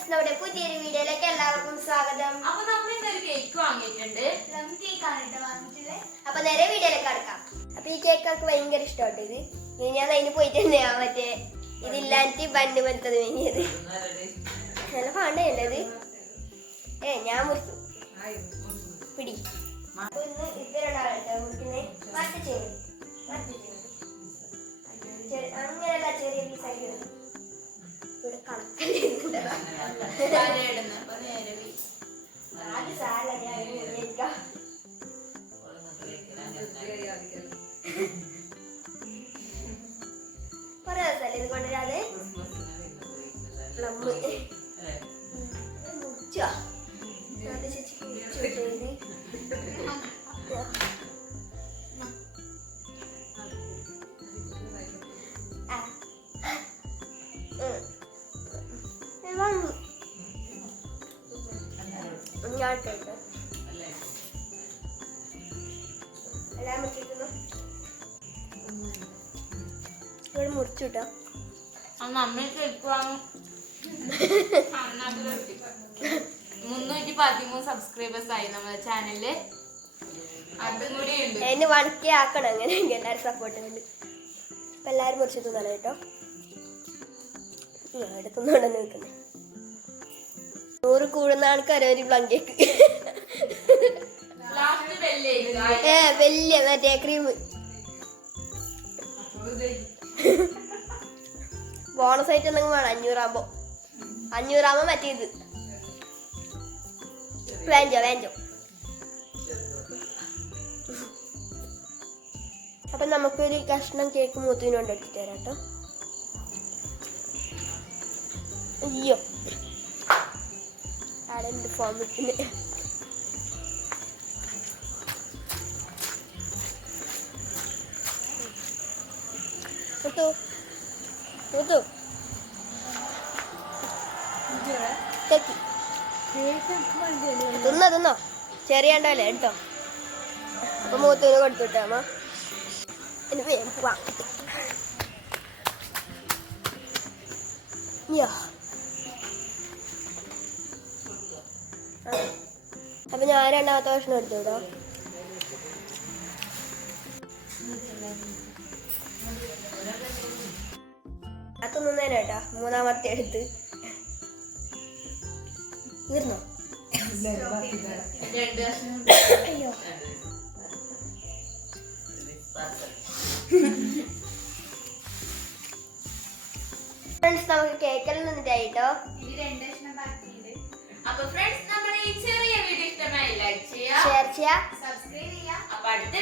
Friends, നമ്മുടെ പുതിയൊരു വീഡിയോയിലേക്ക് എല്ലാവർക്കും സ്വാഗതം. അപ്പൊ നമ്മൾ ഇന്നൊരു കേക്ക് വാങ്ങിയിട്ടുണ്ട്. അപ്പൊ നേരെ വീഡിയോയിലേക്ക് കടക്കാം. അപ്പൊ ഈ കേക്ക് അവർക്ക് ഭയങ്കര ഇഷ്ടമായിട്ട് ഇത് ഞാൻ അതിന് പോയിട്ട് മറ്റേ ഇതില്ലാണ്ട് ബണ്ണ് പോലത്തത് വാങ്ങിയത്. നല്ല പാണ്ടല്ലേ ഇത്? ഞാൻ മുറിച്ചു പിടി. അപ്പൊ ഇന്ന് ഇത്തരണ്ടാകട്ടെ മുറിക്കുന്നത് അങ്ങനെയല്ല, ചെറിയ പീസാക്കി ഇവിടെ കണക്കല്ലേ കൊറേ ദിവസമല്ലേ ഇത് കൊണ്ടുവരാതെ മുറിച്ചോ ചേച്ചിക്ക് മുറിച്ചു എല്ലാം മുറിച്ചിട്ടുണ്ടോ? ഇവിടെ മുറിച്ചു കിട്ടോ. നമ്മൾ കേക്ക് വാങ്ങും. 313 സബ്സ്ക്രൈബേഴ്സ് ആയി നമ്മുടെ ചാനലില്. അതും കൂടി ഉണ്ട്. എന്നെ വണക്കി ആക്കണം. അങ്ങനെ എല്ലാവരും സപ്പോർട്ട് ഉണ്ട്. അപ്പൊ എല്ലാരും മുറിച്ച് തിന്നണം കേട്ടോ. ഇവിടെ തിന്നോണ്ടെന്ന് നിൽക്കുന്നേ 100 കൂടുന്ന ആൾക്കാരെ ഒരു പ്ലം കേക്ക്. വലിയ മറ്റേ ക്രീം ബോണസ് ആയിട്ട് എന്തെങ്കിലും വേണം. 500 ആകുമ്പോ മറ്റേത് വേഞ്ചോ. അപ്പൊ നമുക്കൊരു കഷ്ണം കേക്ക് മൂത്തിനോണ്ട് എടുത്തിട്ട് തരാം കേട്ടോ. അയ്യോ ആടെന്ത് ഫോം വെക്കുന്നത്. തിന്നോ ചെറിയ ഉണ്ടല്ലേ എടുത്തോ. അപ്പൊ മൂത്തിന് കൊടുത്തുവിട്ടോ അമ്മ. ഇനി വേഗം പോവാം. അപ്പൊ ഞാൻ രണ്ടാമത്തെ ഭക്ഷണം എടുത്തു കേട്ടോ. അതൊന്നും കേട്ടാ മൂന്നാമത്തെ എടുത്ത് തീർന്നോ? അയ്യോ ഫ്രണ്ട്സ്, നമുക്ക് കേക്കെല്ലാം നിന്നിട്ടായിട്ടോ. അപ്പൊ ഫ്രണ്ട്സ്, നമ്മുടെ ഈ ചെറിയ വീഡിയോ ഇഷ്ടമായി ലൈക്ക് ചെയ്യുക, ഷെയർ ചെയ്യുക, സബ്സ്ക്രൈബ് ചെയ്യുക. അപ്പൊ അടുത്ത